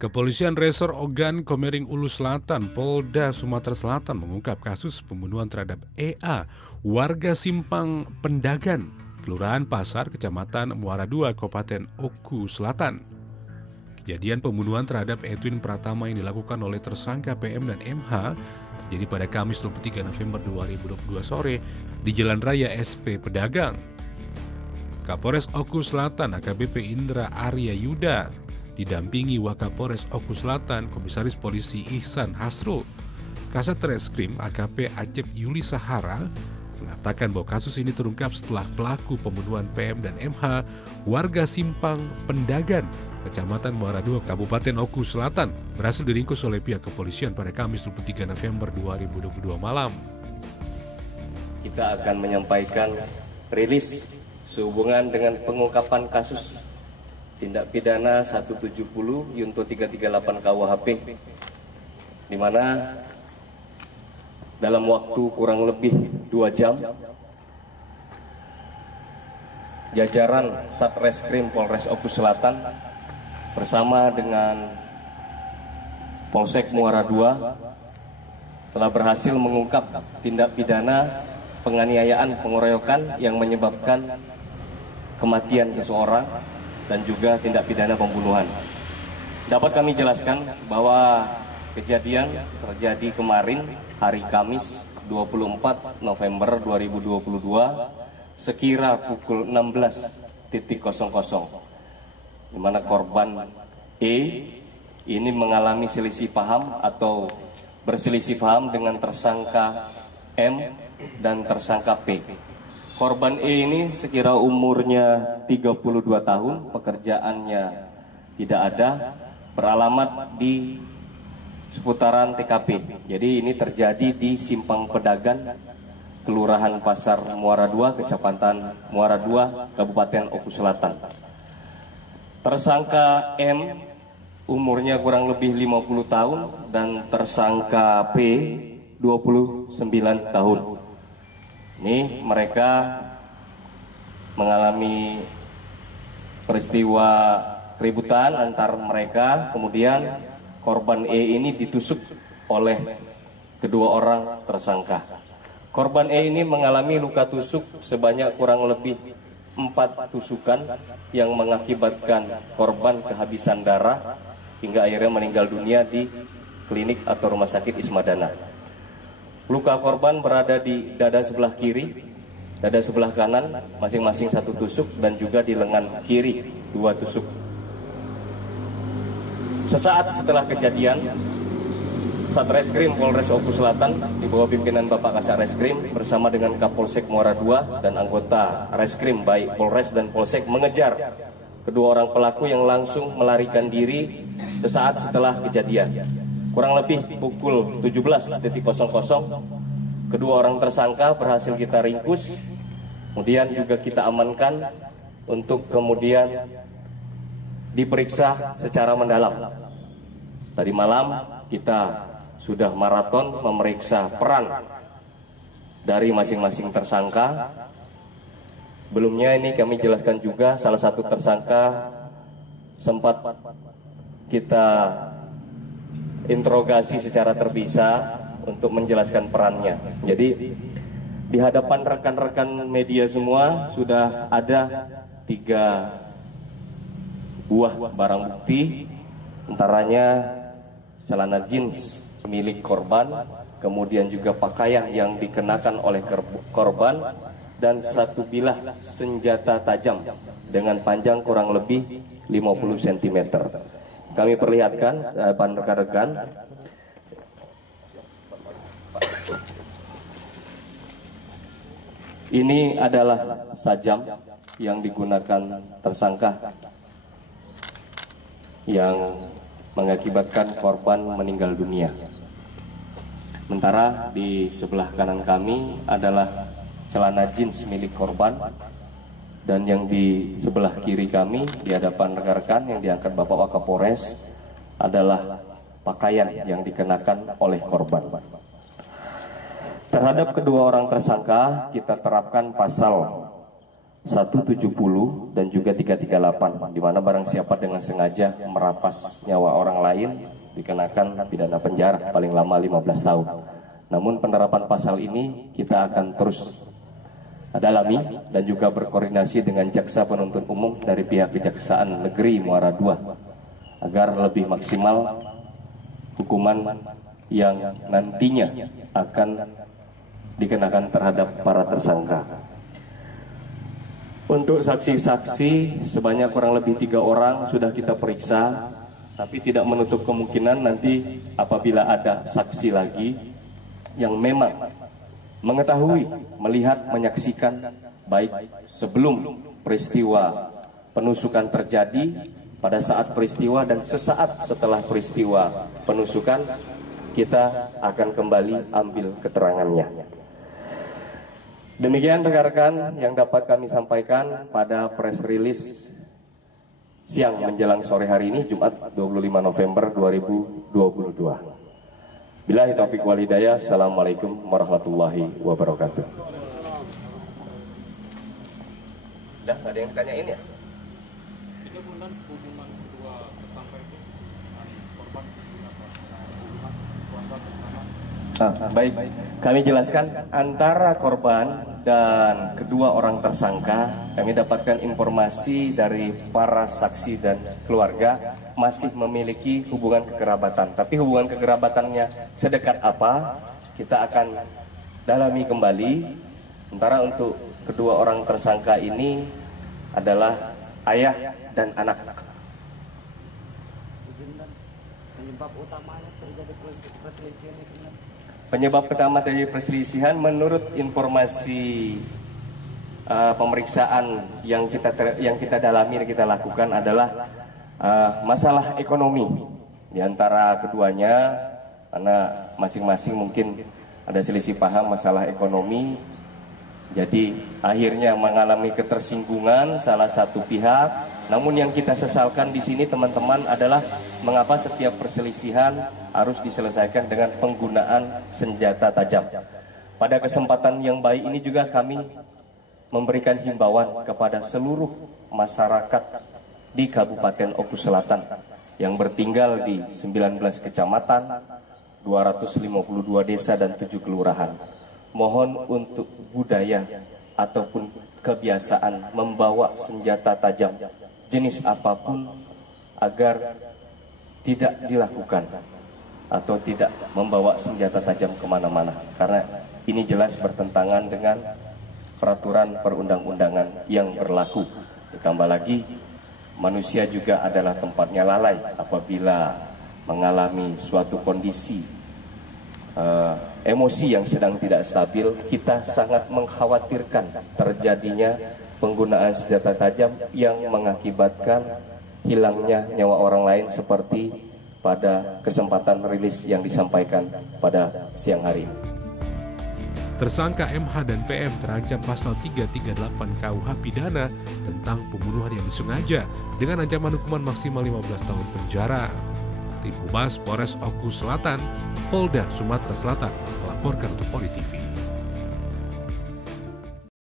Kepolisian Resor Ogan Komering Ulu Selatan, Polda Sumatera Selatan mengungkap kasus pembunuhan terhadap EA, warga Simpang Pendagan, Kelurahan Pasar, Kecamatan Muara II, Kabupaten Oku Selatan. Kejadian pembunuhan terhadap Edwin Pratama yang dilakukan oleh tersangka PM dan MH terjadi pada Kamis 23 November 2022 sore di Jalan Raya SP Pedagang. Kapolres Oku Selatan AKBP Indra Arya Yuda didampingi Wakapolres Oku Selatan Komisaris Polisi Ihsan Hasrul, Kasat Reskrim AKP Acep Yuli Sahara mengatakan bahwa kasus ini terungkap setelah pelaku pembunuhan PM dan MH warga Simpang Pendagan, Kecamatan Muara II, Kabupaten Oku Selatan berhasil diringkus oleh pihak kepolisian pada Kamis 23 November 2022 malam. Kita akan menyampaikan rilis sehubungan dengan pengungkapan kasus tindak pidana 170 Yunto 338 KUHP, di mana dalam waktu kurang lebih 2 jam jajaran Satreskrim Polres Oku Selatan bersama dengan Polsek Muara II telah berhasil mengungkap tindak pidana penganiayaan pengeroyokan yang menyebabkan kematian seseorang dan juga tindak pidana pembunuhan. Dapat kami jelaskan bahwa kejadian terjadi kemarin hari Kamis 24 November 2022 sekira pukul 16.00, di mana korban E ini mengalami selisih paham atau berselisih paham dengan tersangka M dan tersangka P. Korban E ini sekira umurnya 32 tahun, pekerjaannya tidak ada, beralamat di seputaran TKP. Jadi ini terjadi di Simpang Pedagan, Kelurahan Pasar Muara II, Kecamatan Muara II, Kabupaten Oku Selatan. Tersangka M umurnya kurang lebih 50 tahun dan tersangka P 29 tahun. Ini mereka mengalami peristiwa keributan antar mereka, kemudian korban E ini ditusuk oleh kedua orang tersangka. Korban E ini mengalami luka tusuk sebanyak kurang lebih 4 tusukan yang mengakibatkan korban kehabisan darah hingga akhirnya meninggal dunia di klinik atau rumah sakit Ismadana. Luka korban berada di dada sebelah kiri, dada sebelah kanan masing-masing 1 tusuk dan juga di lengan kiri 2 tusuk. Sesaat setelah kejadian, Satreskrim Polres Oku Selatan di bawah pimpinan Bapak Kasat Reskrim bersama dengan Kapolsek Muara II dan anggota Reskrim baik Polres dan Polsek mengejar kedua orang pelaku yang langsung melarikan diri sesaat setelah kejadian. Kurang lebih pukul 17.00 kedua orang tersangka berhasil kita ringkus, kemudian juga kita amankan untuk kemudian diperiksa secara mendalam. Tadi malam kita sudah maraton memeriksa peran dari masing-masing tersangka. Belumnya ini kami jelaskan juga salah satu tersangka sempat kita interogasi secara terpisah untuk menjelaskan perannya. Jadi di hadapan rekan-rekan media semua sudah ada 3 buah barang bukti, antaranya celana jeans milik korban, kemudian juga pakaian yang dikenakan oleh korban dan 1 bilah senjata tajam dengan panjang kurang lebih 50 cm. Kami perlihatkan depan rekan-rekan. Ini adalah sajam yang digunakan tersangka yang mengakibatkan korban meninggal dunia. Sementara di sebelah kanan kami adalah celana jeans milik korban. Dan yang di sebelah kiri kami di hadapan rekan-rekan yang diangkat Bapak Wakapolres adalah pakaian yang dikenakan oleh korban. Terhadap kedua orang tersangka kita terapkan pasal 170 dan juga 338, di mana barang siapa dengan sengaja merampas nyawa orang lain dikenakan pidana penjara paling lama 15 tahun. Namun penerapan pasal ini kita akan terus dalami dan juga berkoordinasi dengan jaksa penuntut umum dari pihak Kejaksaan Negeri Muara II agar lebih maksimal hukuman yang nantinya akan dikenakan terhadap para tersangka. Untuk saksi-saksi sebanyak kurang lebih 3 orang sudah kita periksa, tapi tidak menutup kemungkinan nanti apabila ada saksi lagi yang memang mengetahui, melihat, menyaksikan baik sebelum peristiwa penusukan terjadi, pada saat peristiwa dan sesaat setelah peristiwa penusukan, kita akan kembali ambil keterangannya. Demikian rekan-rekan yang dapat kami sampaikan pada press release siang menjelang sore hari ini, Jumat 25 November 2022. Billahi taufiq wal hidayah. Assalamualaikum warahmatullahi wabarakatuh. Udah, ada yang tanyain ya? Baik, kami jelaskan antara korban dan kedua orang tersangka, kami dapatkan informasi dari para saksi dan keluarga masih memiliki hubungan kekerabatan. Tapi hubungan kekerabatannya sedekat apa, kita akan dalami kembali. Sementara untuk kedua orang tersangka ini adalah ayah dan anak. Penyebab utama dari perselisihan menurut informasi pemeriksaan yang kita dalami dan kita lakukan adalah masalah ekonomi di antara keduanya, karena masing-masing mungkin ada selisih paham masalah ekonomi. Jadi akhirnya mengalami ketersinggungan salah satu pihak. Namun yang kita sesalkan di sini teman-teman adalah mengapa setiap perselisihan harus diselesaikan dengan penggunaan senjata tajam. Pada kesempatan yang baik ini juga kami memberikan himbauan kepada seluruh masyarakat di Kabupaten Oku Selatan yang bertinggal di 19 kecamatan, 252 desa dan 7 kelurahan. Mohon untuk budaya ataupun kebiasaan membawa senjata tajam jenis apapun agar tidak dilakukan atau tidak membawa senjata tajam kemana-mana, karena ini jelas bertentangan dengan peraturan perundang-undangan yang berlaku. Ditambah lagi manusia juga adalah tempatnya lalai apabila mengalami suatu kondisi emosi yang sedang tidak stabil. Kita sangat mengkhawatirkan terjadinya penggunaan senjata tajam yang mengakibatkan hilangnya nyawa orang lain seperti pada kesempatan rilis yang disampaikan pada siang hari ini. Tersangka MH dan PM terancam pasal 338 KUH pidana tentang pembunuhan yang disengaja dengan ancaman hukuman maksimal 15 tahun penjara. Tim Humas Polres Oku Selatan, Polda Sumatera Selatan melaporkan untuk Poli TV.